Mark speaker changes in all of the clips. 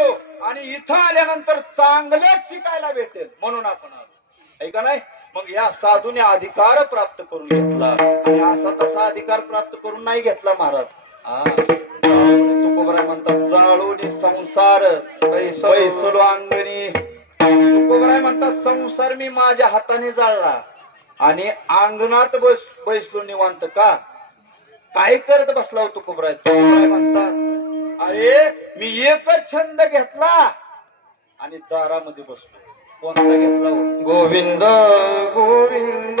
Speaker 1: आलो आणि इथं आल्यानंतर चांगलंच शिकायला भेटेल म्हणून आपण ऐका नाही? मग या साधूने अधिकार प्राप्त करून घेतला. आणि असा तसा अधिकार प्राप्त करून नाही घेतला महाराज. तुकोबराय म्हणतात जाळून संसार. पैसलो अंगणी तुकोबराय म्हणतात संसार मी माझ्या हाताने जाळला. आणि अंगणात बस बैसलो निवांत का? काय करत बसला होतो तुकोबराय? तुकोबराय म्हणतात अरे मी एकच छंद घेतला आणि दारामध्ये बसलो. कोणता घेतला हो?
Speaker 2: गोविंद गोविंद.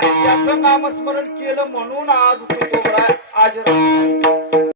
Speaker 1: आणि त्याचं नामस्मरण केलं म्हणून आज तुकोबराय आज